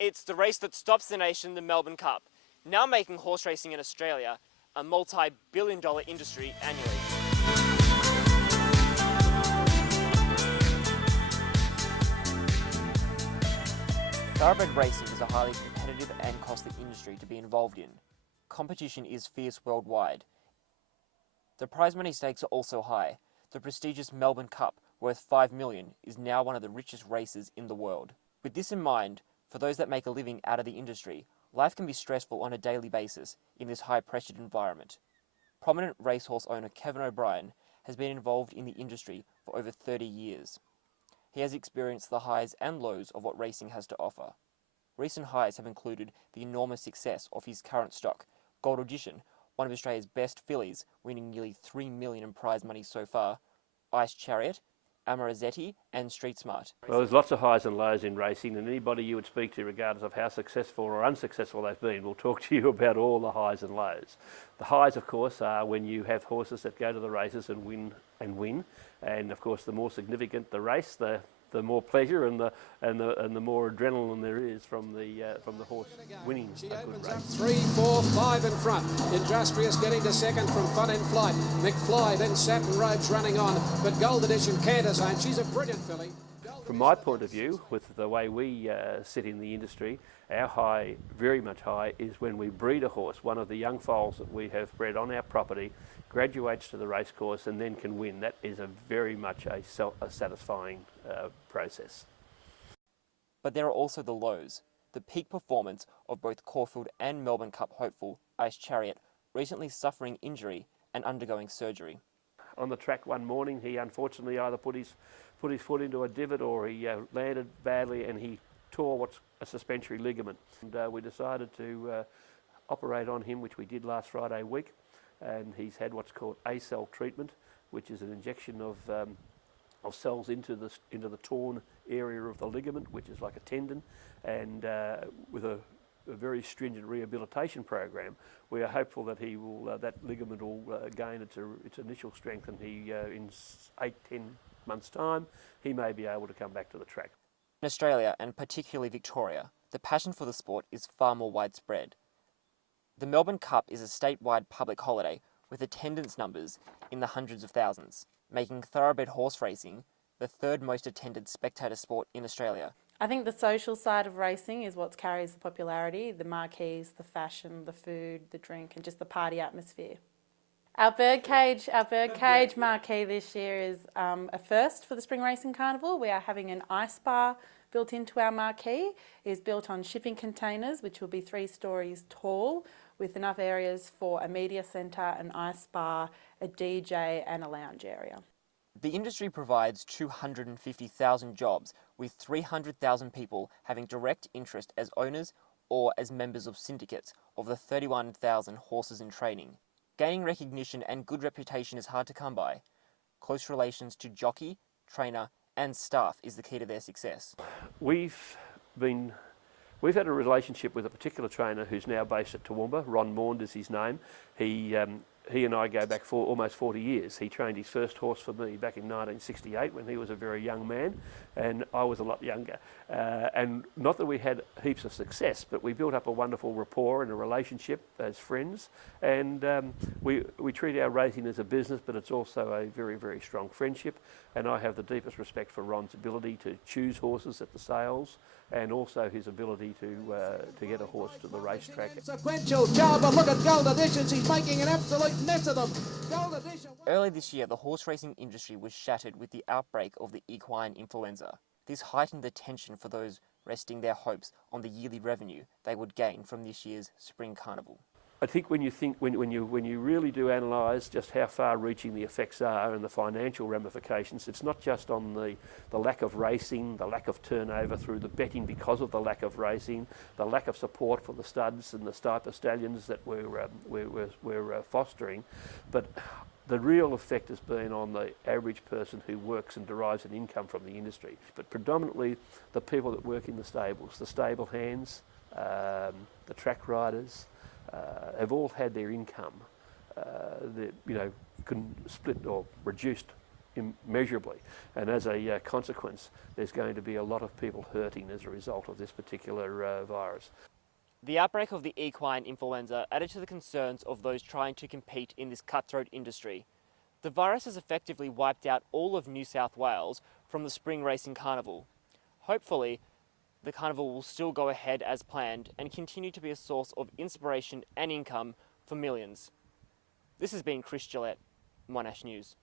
It's the race that stops the nation, the Melbourne Cup, now making horse racing in Australia a multi-billion-dollar industry annually. Thoroughbred racing is a highly competitive and costly industry to be involved in. Competition is fierce worldwide. The prize money stakes are also high. The prestigious Melbourne Cup, worth $5 million, is now one of the richest races in the world. With this in mind, for those that make a living out of the industry, life can be stressful on a daily basis in this high-pressured environment. Prominent racehorse owner Kevin O'Brien has been involved in the industry for over 30 years. He has experienced the highs and lows of what racing has to offer. Recent highs have included the enormous success of his current stock, Gold Audition, one of Australia's best fillies, winning nearly $3 million in prize money so far, Ice Chariot, Amarazzetti and Street Smart. Well, there's lots of highs and lows in racing, and anybody you would speak to, regardless of how successful or unsuccessful they've been, will talk to you about all the highs and lows. The highs, of course, are when you have horses that go to the races and win, and of course the more significant the race, the more pleasure and the more adrenaline there is from the horse winning a good race. 3, 4, 5 in front. Industrious getting to second from Fun in Flight. McFly, then Satin Robes running on, but Gold Edition can't his own. She's a brilliant filly. From my point of view, with the way we sit in the industry, our high, very much high, is when we breed a horse, one of the young foals that we have bred on our property, graduates to the racecourse and then can win. That is very much a satisfying process. But there are also the lows. The peak performance of both Caulfield and Melbourne Cup hopeful Ice Chariot recently suffering injury and undergoing surgery. On the track one morning, he unfortunately either put his foot into a divot or he landed badly and he tore what's a suspensory ligament. And we decided to operate on him, which we did last Friday week. And he's had what's called A-cell treatment, which is an injection of cells into the torn area of the ligament, which is like a tendon, and with a very stringent rehabilitation program, we are hopeful that he will that ligament will gain its initial strength, and he in 8-10 months' time he may be able to come back to the track. In Australia, and particularly Victoria, the passion for the sport is far more widespread. The Melbourne Cup is a statewide public holiday with attendance numbers in the hundreds of thousands, making thoroughbred horse racing the third most attended spectator sport in Australia. I think the social side of racing is what carries the popularity, the marquees, the fashion, the food, the drink, and just the party atmosphere. Our birdcage marquee this year is a first for the Spring Racing Carnival. We are having an ice bar built into our marquee. It is built on shipping containers, which will be 3 stories tall, with enough areas for a media centre, an ice bar, a DJ and a lounge area. The industry provides 250,000 jobs, with 300,000 people having direct interest as owners or as members of syndicates of the 31,000 horses in training. Gaining recognition and good reputation is hard to come by. Close relations to jockey, trainer and staff is the key to their success. We've had a relationship with a particular trainer who's now based at Toowoomba. Ron Maund is his name. He and I go back for almost 40 years. He trained his first horse for me back in 1968 when he was a very young man and I was a lot younger. And not that we had heaps of success, but we built up a wonderful rapport and a relationship as friends. And we treat our racing as a business, but it's also a very, very strong friendship. And I have the deepest respect for Ron's ability to choose horses at the sales and also his ability to get a horse to the racetrack. Sequential job, but look at Gold Editions, he's making an absolute mess of them. Gold Edition. Early this year, the horse racing industry was shattered with the outbreak of the equine influenza. This heightened the tension for those resting their hopes on the yearly revenue they would gain from this year's Spring Carnival. I think when you really do analyse just how far-reaching the effects are and the financial ramifications, it's not just on the lack of racing, the lack of turnover through the betting because of the lack of racing, the lack of support for the studs and the Stiper stallions that we're fostering, but the real effect has been on the average person who works and derives an income from the industry. But predominantly the people that work in the stables, the stable hands, the track riders, have all had their income split or reduced immeasurably, and as a consequence, there's going to be a lot of people hurting as a result of this particular virus. The outbreak of the equine influenza added to the concerns of those trying to compete in this cutthroat industry. The virus has effectively wiped out all of New South Wales from the spring racing carnival. Hopefully, the carnival will still go ahead as planned and continue to be a source of inspiration and income for millions. This has been Chris Gillette, Monash News.